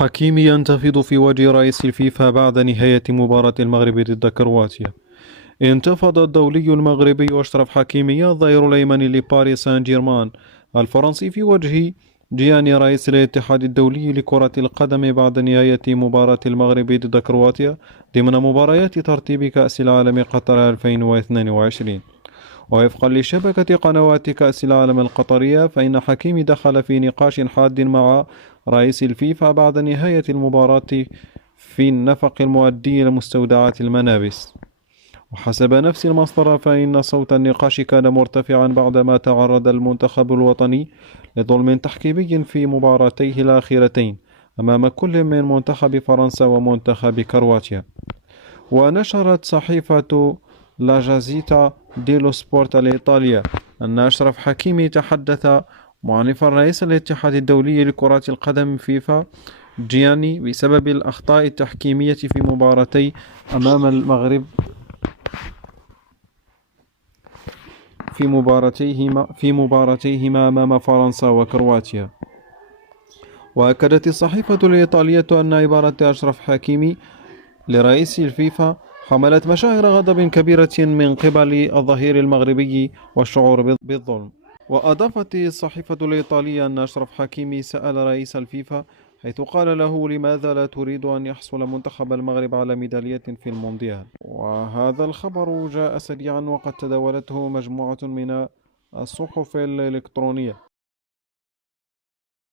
حكيمي ينتفض في وجه رئيس الفيفا بعد نهاية مباراة المغرب ضد كرواتيا. انتفض الدولي المغربي أشرف حكيمي الظهير الأيمن لباريس سان جيرمان الفرنسي في وجه جياني رئيس الاتحاد الدولي لكرة القدم بعد نهاية مباراة المغرب ضد كرواتيا ضمن مباريات ترتيب كأس العالم قطر 2022. ووفقا لشبكة قنوات كأس العالم القطرية، فإن حكيمي دخل في نقاش حاد مع رئيس الفيفا بعد نهاية المباراة في النفق المؤدي إلى مستودعات الملابس. وحسب نفس المصدر، فإن صوت النقاش كان مرتفعا بعدما تعرض المنتخب الوطني لظلم تحكيمي في مباراتيه الأخيرتين أمام كل من منتخب فرنسا ومنتخب كرواتيا. ونشرت صحيفة لا جازيتا ديلو سبورت الإيطالية أن أشرف حكيمي تحدث معنفا رئيس الاتحاد الدولي لكرة القدم فيفا جياني بسبب الأخطاء التحكيمية في مباراتي أمام المغرب في مباراتيهما أمام فرنسا وكرواتيا. وأكدت الصحيفة الإيطالية أن عبارة أشرف حكيمي لرئيس الفيفا حملت مشاعر غضب كبيرة من قبل الظهير المغربي والشعور بالظلم. وأضافت الصحيفة الإيطالية أن أشرف حكيمي سأل رئيس الفيفا حيث قال له: لماذا لا تريد أن يحصل منتخب المغرب على ميدالية في المونديال؟ وهذا الخبر جاء سريعا وقد تداولته مجموعة من الصحف الإلكترونية،